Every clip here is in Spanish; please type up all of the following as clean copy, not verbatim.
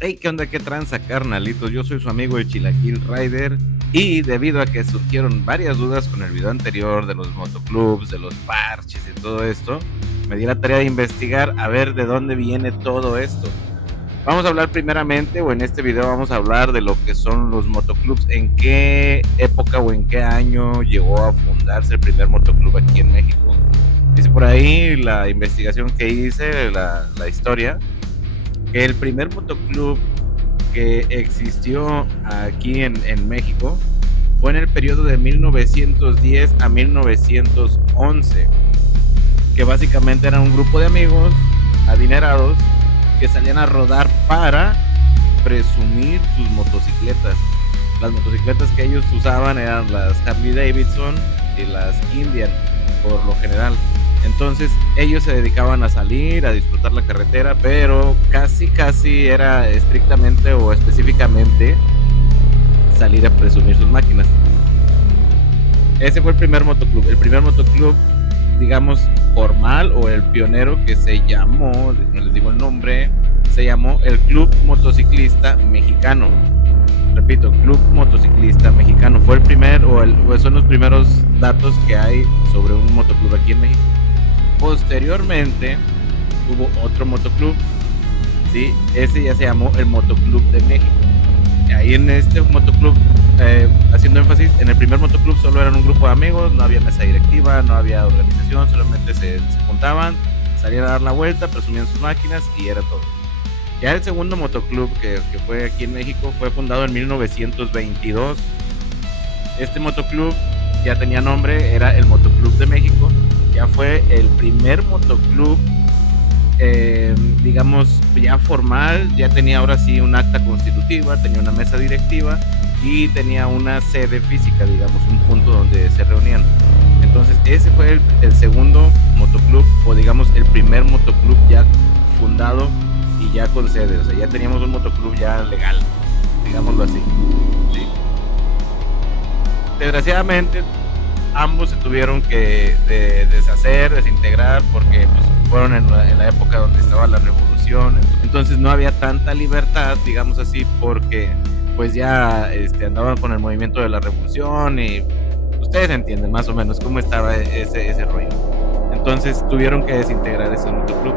Hey, ¿qué onda? ¿Qué tranza, carnalitos? Yo soy su amigo el Chilaquil Rider y debido a que surgieron varias dudas con el video anterior de los motoclubs, de los parches y todo esto, me di la tarea de investigar a ver de dónde viene todo esto. Vamos a hablar primeramente, o en este video vamos a hablar de lo que son los motoclubs, en qué época o en qué año llegó a fundarse el primer motoclub aquí en México. Dice por ahí la investigación que hice, la historia, que el primer motoclub que existió aquí en México fue en el periodo de 1910 a 1911, que básicamente era un grupo de amigos adinerados que salían a rodar para presumir sus motocicletas. Las motocicletas que ellos usaban eran las Harley Davidson y las Indian, por lo general. Entonces ellos se dedicaban a salir, a disfrutar la carretera, pero casi era estrictamente o específicamente salir a presumir sus máquinas. Ese fue el primer motoclub. El primer motoclub, digamos, formal, o el pionero, que se llamó, no les digo el nombre, se llamó el Club Motociclista Mexicano. Repito, Club Motociclista Mexicano. Fue el primer, o son los primeros datos que hay sobre un motoclub aquí en México. Posteriormente hubo otro motoclub, ¿sí? Ese ya se llamó el Motoclub de México. Ahí en este motoclub, haciendo énfasis, en el primer motoclub solo eran un grupo de amigos, no había mesa directiva, no había organización, solamente se juntaban, salían a dar la vuelta, presumían sus máquinas y era todo. Ya el segundo motoclub que fue aquí en México fue fundado en 1922. Este motoclub ya tenía nombre, era el Motoclub de México. Ya fue el primer motoclub, digamos, ya formal, ya tenía ahora sí un acta constitutiva, tenía una mesa directiva y tenía una sede física, digamos, un punto donde se reunían. Entonces ese fue el segundo motoclub, o digamos el primer motoclub ya fundado y ya con sede. O sea, ya teníamos un motoclub ya legal, digámoslo así, ¿sí? Desgraciadamente ambos se tuvieron que deshacer, desintegrar, porque pues, fueron en la época donde estaba la revolución. Entonces no había tanta libertad, digamos así, porque pues ya andaban con el movimiento de la revolución y ustedes entienden más o menos cómo estaba ese rollo. Entonces tuvieron que desintegrar ese motoclub.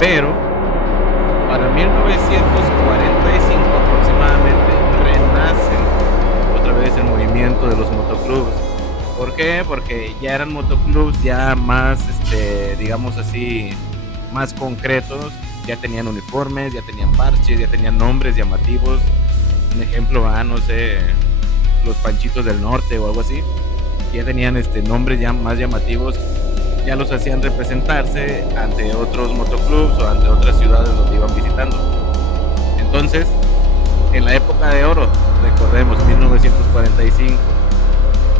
Pero para 1945 aproximadamente renacen otra vez el movimiento de los motoclubs. ¿Por qué? Porque ya eran motoclubs ya más, digamos así, más concretos, ya tenían uniformes, ya tenían parches, ya tenían nombres llamativos. Un ejemplo, no sé, los Panchitos del Norte o algo así, ya tenían nombres ya más llamativos, ya los hacían representarse ante otros motoclubs o ante otras ciudades donde iban visitando. Entonces, en la época de oro, recordemos, 1945,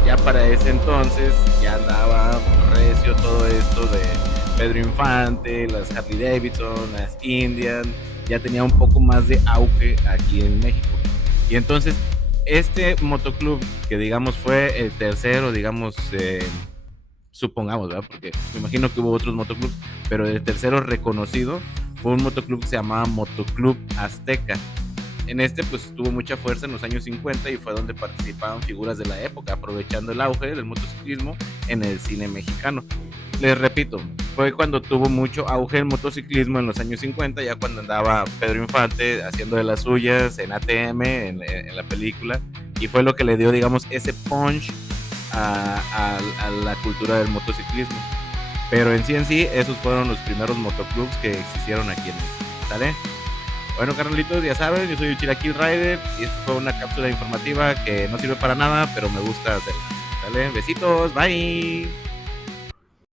ya para ese entonces ya andaba recio todo esto de Pedro Infante, las Harley Davidson, las Indian, ya tenía un poco más de auge aquí en México. Y entonces este motoclub, que digamos fue el tercero, digamos, supongamos, ¿verdad? Porque me imagino que hubo otros motoclubs, pero el tercero reconocido fue un motoclub que se llamaba Motoclub Azteca. En pues tuvo mucha fuerza en los años 50 y fue donde participaban figuras de la época, aprovechando el auge del motociclismo en el cine mexicano. Les repito, fue cuando tuvo mucho auge el motociclismo en los años 50, ya cuando andaba Pedro Infante haciendo de las suyas en ATM, en la película, y fue lo que le dio, digamos, ese punch a la cultura del motociclismo. Pero en sí, esos fueron los primeros motoclubs que existieron aquí en México. ¿Sale? Bueno, carnalitos, ya saben, yo soy el Chilaquil Rider y esta fue una cápsula informativa que no sirve para nada, pero me gusta hacerla. ¿Sale? Besitos, bye.